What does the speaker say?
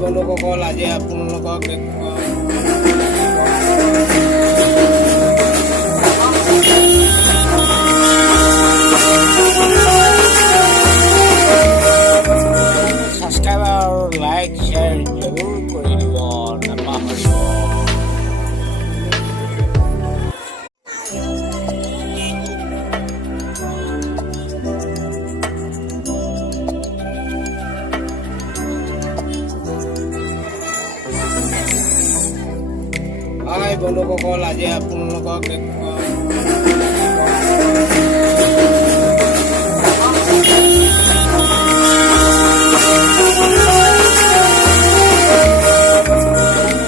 বন্ধুসকল আজি আপোনালোকক সাবস্ক্ৰাইব আৰু লাইক শ্বেয়াৰ জৰুৰ কৰি দিব নাপাহৰিব। হাই বন্ধুসকল আজি আপোনালোকক